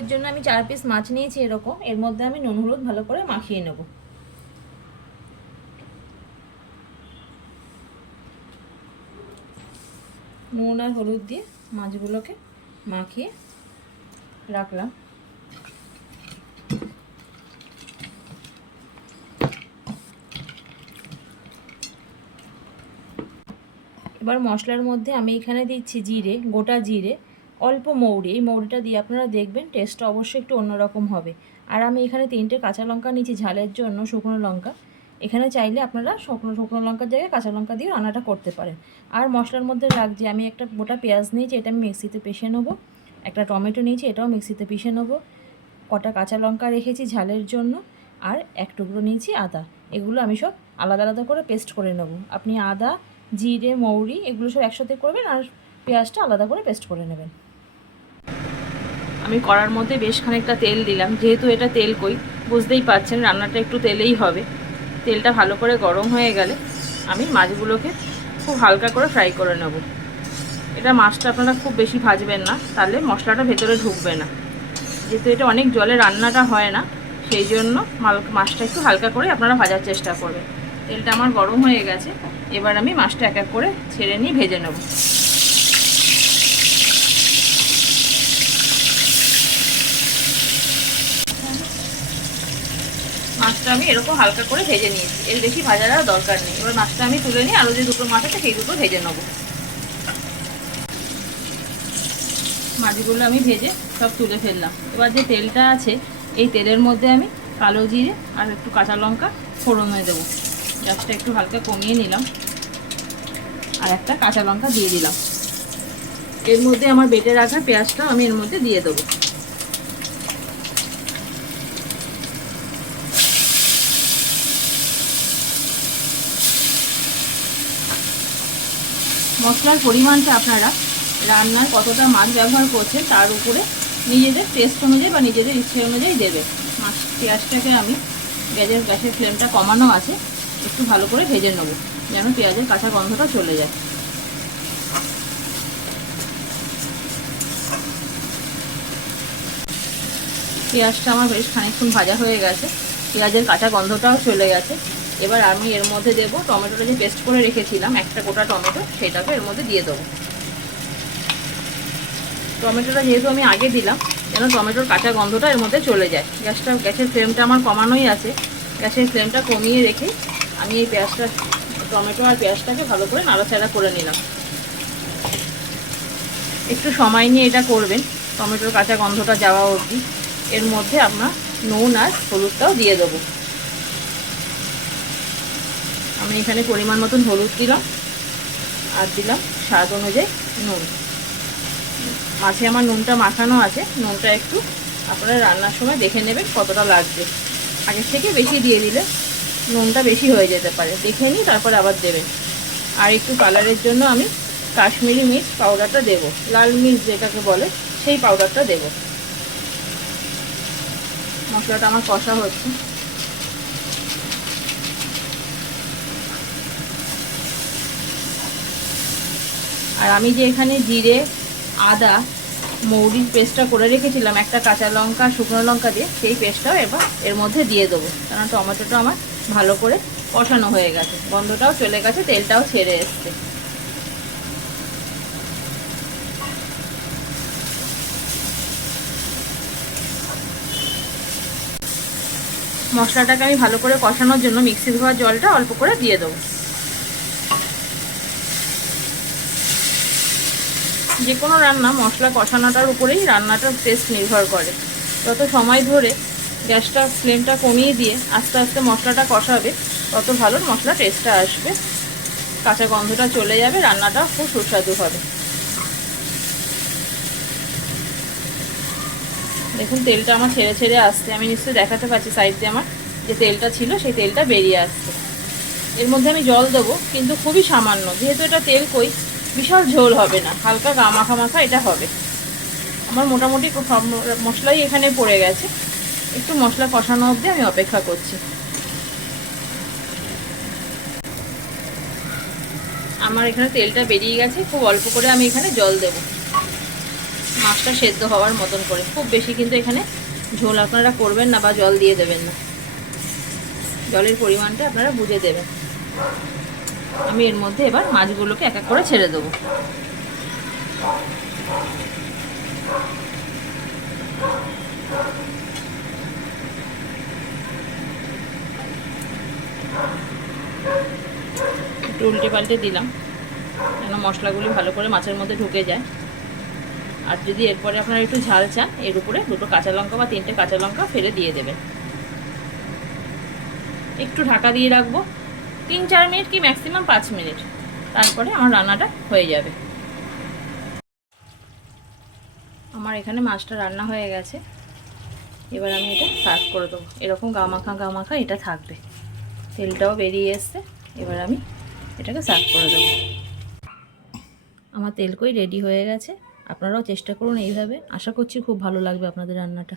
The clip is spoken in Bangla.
এর জন্য আমি 4 পিস মাছ নিয়েছি এরকম। এর মধ্যে আমি নুন হলুদ ভালো করে মাখিয়ে নেব। নুন আর হলুদ দিয়ে মাছগুলোকে মাখিয়ে রাখলাম। এবার মশলার মধ্যে আমি এখানে দিচ্ছি জিরে, গোটা জিরে, অল্প মৌরি। এই মৌরিটা দিয়ে আপনারা দেখবেন টেস্টটা অবশ্যই একটু অন্যরকম হবে। আর আমি এখানে 3টে কাঁচা লঙ্কা নিয়েছি ঝালের জন্য, শুকনো লঙ্কা। এখানে চাইলে আপনারা শুকনো লঙ্কার জায়গায় কাঁচা লঙ্কা দিয়ে রান্নাটা করতে পারেন। আর মশলার মধ্যে রাখছি আমি একটা গোটা পেঁয়াজ নিয়েছি, এটা আমি মিক্সিতে পিষে নেবো। একটা টমেটো নিয়েছি, এটাও মিক্সিতে পিষে নেবো। কটা কাঁচা লঙ্কা রেখেছি ঝালের জন্য, আর এক টুকরো নিয়েছি আদা। এগুলো আমি সব আলাদা আলাদা করে পেস্ট করে নেব। আপনি আদা, জিরে, মৌরি এগুলো সব একসাথে করবেন, আর পেঁয়াজটা আলাদা করে পেস্ট করে নেবেন। আমি কড়ার মধ্যে বেশ খানিকটা তেল দিলাম, যেহেতু এটা তেল কই বুঝতেই পারছেন রান্নাটা একটু তেলেই হবে। তেলটা ভালো করে গরম হয়ে গেলে আমি মাছগুলোকে খুব হালকা করে ফ্রাই করে নেব। এটা মাছটা আপনারা খুব বেশি ভাজবেন না, তাহলে মশলাটা ভেতরে ঢুকবে না। যেহেতু এটা অনেক জলে রান্নাটা হয় না, সেই জন্য মাছটা একটু হালকা করে আপনারা ভাজার চেষ্টা করবেন। তেলটা আমার গরম হয়ে গেছে, এবার আমি মাছটা এক এক করে ছেড়ে নিয়ে ভেজে নেব। মাছটা আমি এরকম হালকা করে ভেজে নিয়েছি, এর বেশি ভাজার আর দরকার নেই। এবার মাছটা আমি তুলে নিয়ে আরও যে দুটো মাছ আছে সেই দুটো ভেজে নেব। মাছগুলো আমি ভেজে সব তুলে ফেললাম। এবার যে তেলটা আছে এই তেলের মধ্যে আমি কালো জিরে আর একটু কাঁচা লঙ্কা ফোড়নে দেবো। গ্যাসটা একটু হালকা কমিয়ে নিলাম, আর একটা কাঁচা লঙ্কা দিয়ে দিলাম। এর মধ্যে আমার বেটে রাখা পেঁয়াজটাও আমি এর মধ্যে দিয়ে দেবো। মশলার পরিমাণটা আপনারা রান্নার কতটা মাছ ব্যবহার করছেন তার উপরে নিজেদের টেস্ট অনুযায়ী বা নিজেদের ইচ্ছে অনুযায়ী দেবে। পেঁয়াজটাকে আমি গ্যাসের ফ্লেমটা কমানো আছে, একটু ভালো করে ভেজে নেব যেন পেঁয়াজের কাঁচা গন্ধটা চলে যায়। পেঁয়াজটা আমার বেশ খানিকক্ষণ ভাজা হয়ে গেছে, পেঁয়াজের কাঁচা গন্ধটাও চলে গেছে। এবার আমি এর মধ্যে দেবো টমেটোটা যে পেস্ট করে রেখেছিলাম, একটা গোটা টমেটো, সেটাকে এর মধ্যে দিয়ে দেবো। টমেটোটা যেহেতু আমি আগে দিলাম, যেন টমেটোর কাঁচা গন্ধটা এর মধ্যে চলে যায়। গ্যাসের ফ্লেমটা আমার কমানোই আছে, গ্যাসের ফ্লেমটা কমিয়ে রেখে আমি এই টমেটো আর পেঁয়াজটাকে ভালো করে নাড়াচাড়া করে নিলাম। একটু সময় নিয়ে এটা করবেন, টমেটোর কাঁচা গন্ধটা যাওয়া অবধি। এর মধ্যে আপনার নুন আর হলুদটাও দিয়ে দেবো। আমি এখানে পরিমাণ মতন হলুদ দিলাম, আর দিলাম স্বাদ অনুযায়ী নুন। মাছে আমার নুনটা মাখানো আছে, নুনটা একটু আপনারা রান্নার সময় দেখে নেবেন কতটা লাগবে। আগের থেকে বেশি দিয়ে দিলে নুনটা বেশি হয়ে যেতে পারে, দেখে নিই তারপর আবার দেবেন। আর একটু কালারের জন্য আমি কাশ্মীরি মির্চ পাউডারটা দেবো, লাল মির্চ যেটাকে বলে সেই পাউডারটা দেবো। মশলাটা আমার কষা হচ্ছে। আর আমি যে এখানে জিরে, আদা, মৌরির পেস্টটা করে রেখেছিলাম একটা কাঁচা লঙ্কা শুকনো লঙ্কা দিয়ে, সেই পেস্টটাও এবার এর মধ্যে দিয়ে দেবো। কারণ টমেটোটা আমার ভালো করে কষানো হয়ে গেছে, গন্ধটাও চলে গেছে, তেলটাও ছেড়ে এসছে। মশলাটাকে আমি ভালো করে কষানোর জন্য মিক্সি ধোয়া জলটা অল্প করে দিয়ে দেবো। যে কোনো রান্না মশলা কষানোটার উপরেই রান্নাটার টেস্ট নির্ভর করে। যত সময় ধরে গ্যাসটা ফ্লেমটা কমিয়ে দিয়ে আস্তে আস্তে মশলাটা কষাবে, তত ভালো মশলা টেস্টটা আসবে, কাঁচা গন্ধটা চলে যাবে, রান্নাটা খুব সুস্বাদু হবে। দেখুন তেলটা আমার ছেড়ে ছেড়ে আসছে, আমি নিশ্চয়ই দেখাতে পাচ্ছি সাইড দিয়ে আমার যে তেলটা ছিল সেই তেলটা বেরিয়ে আসছে। এর মধ্যে আমি জল দেবো, কিন্তু খুবই সামান্য, যেহেতু এটা তেল কই বিশাল ঝোল হবে না, হালকা গা মাখা মাখা এটা হবে। আমার মোটামুটি সব মশলাই এখানে পড়ে গেছে, একটু মশলা কষানো অবধি আমি অপেক্ষা করছি। আমার এখানে তেলটা বেরিয়ে গেছে, খুব অল্প করে আমি এখানে জল দেব। মাছটা সেদ্ধ হওয়ার মতন করে। খুব বেশি কিন্তু এখানে ঝোল আপনারা করবেন না বা জল দিয়ে দেবেন না, জলের পরিমাণটা আপনারা বুঝে দেবেন। আমি এর মধ্যে এবার মাছগুলোকে এক এক করে ছেড়ে দেবো। একটু উল্টে পাল্টে দিলাম যেন মশলাগুলি ভালো করে মাছের মধ্যে ঢুকে যায়। আর যদি এরপরে আপনারা একটু ঝাল চান, এর উপরে 2টো কাঁচা লঙ্কা বা 3টে কাঁচা লঙ্কা ফেলে দিয়ে দেবেন। একটু ঢাকা দিয়ে রাখবো 3-4 মিনিট কি ম্যাক্সিমাম 5 মিনিট, তারপরে আমার রান্নাটা হয়ে যাবে। আমার এখানে মাছটা রান্না হয়ে গেছে, এবার আমি এটা সার্ভ করে দেবো। এরকম গামাখা এটা থাকবে, তেলটাও বেরিয়ে এসছে। এবার আমি এটাকে সার্ভ করে দেবো। আমার তেলকই রেডি হয়ে গেছে। আপনারাও চেষ্টা করুন এইভাবে, আশা করছি খুব ভালো লাগবে আপনাদের রান্নাটা।